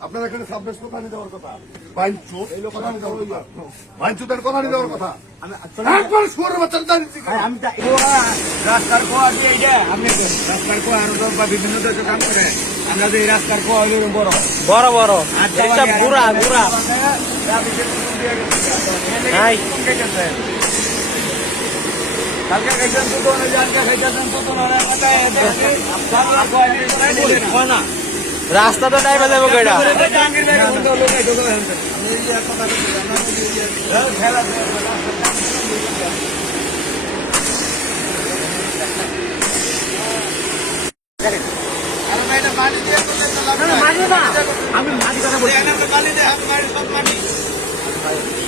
আপনার এখানে সাবমেশ কোথা নিয়ে দেওয়ার কথা। নিয়ে দেওয়ার কথা নিয়ে দেওয়ার কথা। একবার শুয়ারের বাচ্চার জানিছি আমি রাস্তার খোয়া দিয়ে এইটা আপনি রাস্তার খোয়া আরও বা বিভিন্ন দেশে কাম করে আমরা যে রাস্তার খোয়া হইল বড়। বড় বড়। আচ্ছা, এটা পুরা পুরা নাই কালকে খাইছেন তো তো অনেক খাইছেন তো তো অনেক কথা এতে আপনারা খোয়া দিয়ে বলেন না রাস্তা তো টাইম যাব কেটা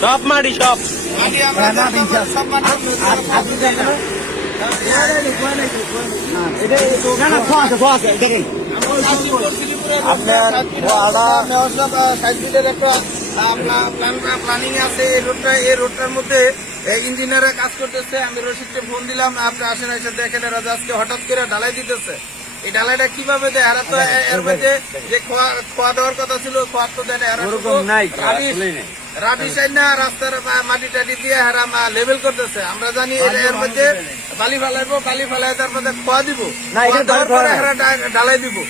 সব মাটি সব মাটি দেখেন আপনার প্ল্যানিং আছে, এই রোডটা এই রোডটার মধ্যে ইঞ্জিনিয়াররা কাজ করতেছে। আমি রশিদকে ফোন দিলাম, আপনি আসেন, এসে দেখেন এরা আজকে হঠাৎ করে ঢালাই দিতেছে। এই ঢালাইটা কীভাবে দেয়? এরা তো এর মধ্যে যে খোয়া খোয়া দেওয়ার কথা ছিল খোয়া তো দেয় এরা ওরকম শুধু নাই, রাবি- আসলেই নাই। রাবি সাইড না রাস্তার মাটি টাটি দিয়ে এরা লেভেল করতেছে। আমরা জানি এর- এর মধ্যে বালি ফালাইবো বালি ফালাই তার মধ্যে খোয়া দিব। ঢালাই দিব।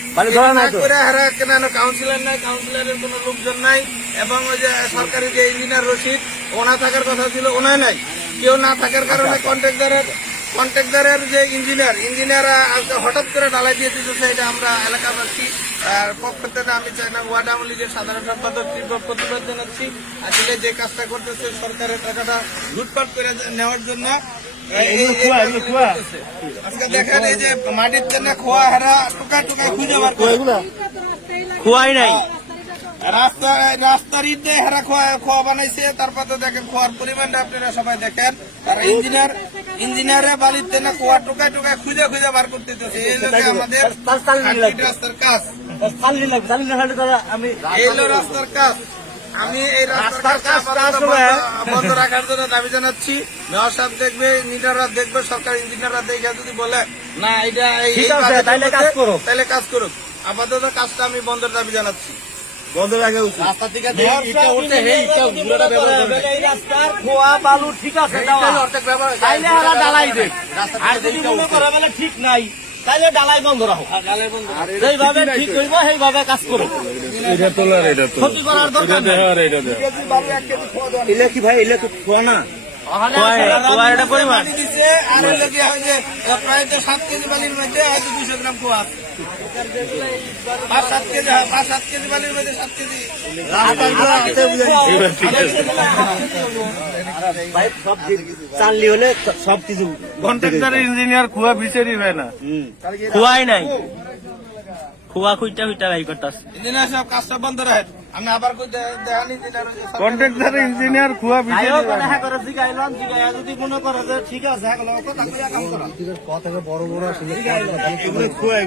নাই তো। করে হারা কেন কাউন্সিলর নাই? কাউন্সিলরের কোনো লোকজন নাই। এবং ওই যে সরকারি যে ইঞ্জিনিয়ার রশিদ ওনা থাকার কথা ছিল ওনাই নাই। কেউ না থাকার কারণে কন্ট্রাক্টরের কন্ট্রাক্টরের যে ইঞ্জিনিয়ার ইঞ্জিনিয়ার আজকে হঠাৎ করে ডালাই দিয়ে দিতেছে এটা আমরা এলাকাবাসী পক্ষ থেকে আমি চাই না ওয়ার্ড আওয়ামী লীগের সাধারণ সম্পাদক তীব্র প্রতিবাদ জানাচ্ছি। আসলে যে কাজটা করতেছে সরকারের টাকাটা লুটপাট করে নেওয়ার জন্য। আজকে দেখেন এই যে মাটির জন্য খোয়া হারা টুকা টুকা খুঁজে বার খোয়াই নাই। রাস্তা রাস্তার ইটে হেরা খোয়া খোয়া বানাইছে তারপর তো দেখেন খোয়ার পরিমাণটা আপনারা সবাই দেখেন। আর ইঞ্জিনিয়ার ইঞ্জিনিয়ারে বালিতে না খোয়া টুকায় টুকায় খুঁজে খুঁজে বার করতে এই লোকে আমাদের রাস্তার কাজ। আমি এই রাস্তার কাজ। আমি এই রাস্তার কাজ কাজ বন্ধ- রাখার জন্য দাবি জানাচ্ছি। মেয়র সাহেব দেখবে ইঞ্জিনিয়াররা দেখবে সরকার ইঞ্জিনিয়াররা দেখে যদি বলে না এটা করো। কাজ করুক। আপাতত কাজটা আমি বন্ধের দাবি জানাচ্ছি। বন্ধ রাখা উচিত রাস্তা থেকে ইটা উঠতে হে ইটা পুরোটা ব্যবহার করবে এই রাস্তার খোয়া বালু ঠিক আছে দেওয়া। তাইলে ওরা ডালাই দেখ আর যদি মনে করে বলে ঠিক নাই তাইলে ডালাই বন্ধ রাখো। যেইভাবে ঠিক হইব সেইভাবে কাজ করো। ক্ষতি করার দরকার নেই। এলে কি ভাই এলে তো খোয়া না। খোয়া এটা পরিমাণ। আর প্রায় তো সাত কেজি বালির মধ্যে হয়তো দুশো গ্রাম খোয়া আছে। পাঁচ সাত কেজি পাঁচ সাত কেজি বালির মধ্যে সাত কেজি। চাললি হলে সব কিছু কন্ট্রাক্টর ইঞ্জিনিয়ার খুয়া বিচারি হয় না। খোয়াই নাই। খোয়া খুঁজটা খুঁজটা বাই করতেছে। ইঞ্জিনিয়ার সব কাজটা বন্ধ রাখেন আমি আবার কই দে- দেখান ইঞ্জিনিয়ার ওই যে সরকারি- কন্ট্রাক্টর ইঞ্জিনিয়ার খুয়া বিচারি আয়ো হয় না করে জিগাইলাম জিগাইয়া যদি মনে করে যে ঠিক আছে হ্যাঁ কথা কইয়া কাম করা খুয়া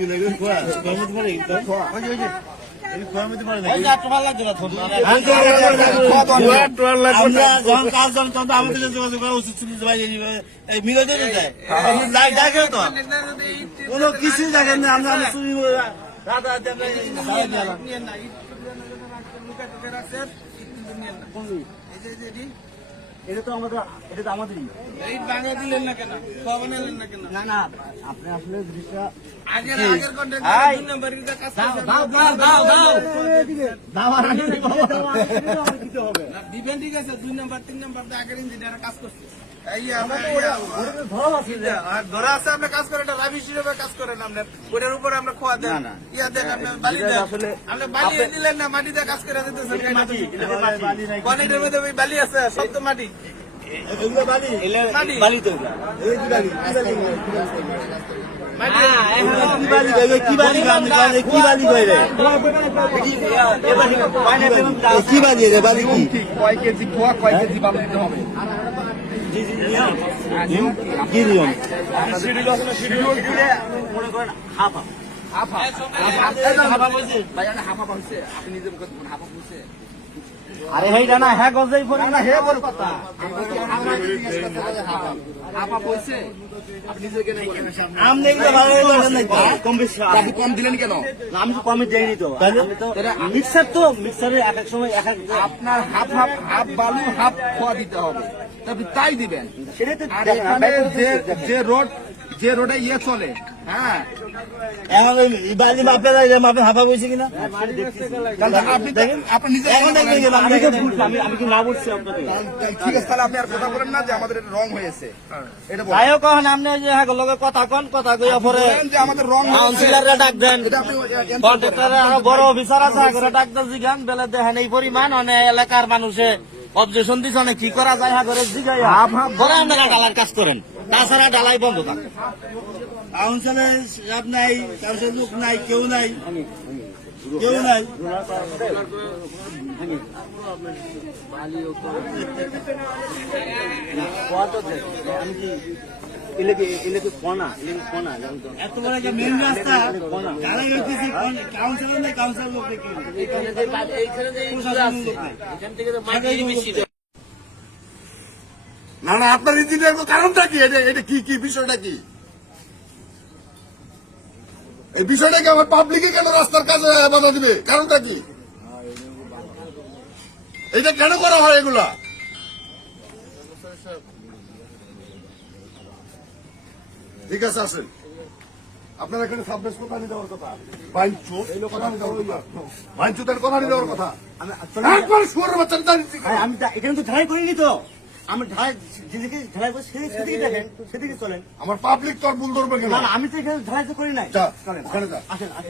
কোনো কিছুই দেখেন না আমরা যেন রাখছেন, কিন্তু নিয়ে না। এই যে- এই এটা তো আমাদের এটা তো আমাদেরই ইট ভাঙা দিলেন না কেন খোয়া বানালেন না কেন না না আপনি আসলে জিনিসটা আগের আগের কন্ট্রাক্টর দুই নম্বরের যে দাও দাও দাও দাও দাও আর দিতে হবে না, দিবেন ঠিক আছে দুই নম্বর তিন নম্বর আগের ইঞ্জিনিয়ার কাজ করছে ইয়া, ধরো আছে যে আর ধরা আছে আপনি কাজ করেন এটা লাভ হিসেবে কাজ করেন আপনার ওটার উপর আমরা খোয়া দেন না, না। ইয়া দেন আপনি বালি দেন আপনি বালি দিলেন না মাটি দিয়ে কাজ করে দিতেছেন মাটি এটা মাটি কোয়ালিটির মধ্যে বালি আছে সব তো মাটি বালি বালি। বালি তো এগুলা। মাটি এগুলো কি বালি কি বালি গান কি বালি কইবে কি বালি রে বালি কি কয় কেজি খোয়া কয় কেজি বালু দিতে হবে কি half half half half half half half half half আরে ভাইটা না হ্যাঁ গজাই পড়ে। না হে বড় কথা। আমনে এগুলো ভালো লাগল না কম বেশি কম দিলেন কেন? আমি তো কমে দেয়নি তো। আমি তো মিক্সার তো মিক্সারে এক এক সময় এক এক আপনার হাফ হাফ হাফ বালু হাফ খোয়া দিতে হবে। আপনি তাই দিবেন। তো যে যে রোড যে রোডে ইয়ে চলে হ্যাঁ এখন বালি মাপে যায় মাপে হাফা বইছে কিনা? আপনি দেখেন আপনি নিজে এখন দেখবেন আমি আমি আমি কি না বলছি আপনাকে ঠিক আছে তাহলে আপনি আর কথা বলেন না যে আমাদের এটা রং হয়েছে। এটা বলেন। হ্যাঁ, কখন আপনি যে হ্যাঁ লগে কথা কন কথা কইয়া পরে যে আমাদের রং হয়েছে। ডাক দেন। এটা আপনি answer কন্ট্রাক্টরে আরও বড় অফিসার আছে আগরে ডাক্তার জিগান বেলে দেখেন এই পরিমাণ অনেক এলাকার মানুষে অবজেশন দিছে অনেক কি করা যায় আগরে জিগাইয়া। বলে আপনারা ডালার কাজ করেন। তাছাড়া ডালাই বন্ধ থাকে। কাউন্সিলে সাহেব নাই কাউন্সিল লোক নাই, কেউ নাই। কেউ নাই। এত কাউন্সিলর কাউন্সিলর না না, আপনার ইঞ্জিনিয়ার কারণটা কি? এটা এটা কি কি বিষয়টা কি? এই বিষয়টা কি আমার পাবলিকে কেন রাস্তার কাজে বাধা দিবে? কারণটা কি? এটা কেন করা হয় এগুলা? ঠিক আছে আসেন। আপনার এখানে সাবমেস কোথায় দেওয়ার কথা। বাইঞ্চু কথা। বাইঞ্চু তার দেওয়ার কথা। দাঁড়িয়ে ভাই, আমি তা- এখানে তো ঢালাই করিনি তো। আমি ঢালাই যেদিকে ঢালাই করে সেদিকে সেদিকে দেখেন সেদিকে চলেন। আমার পাবলিক তোর ভুল ধরবে না না আমি তো এখানে ঢালাই তো করি নাই। চলেন আসেন আসেন।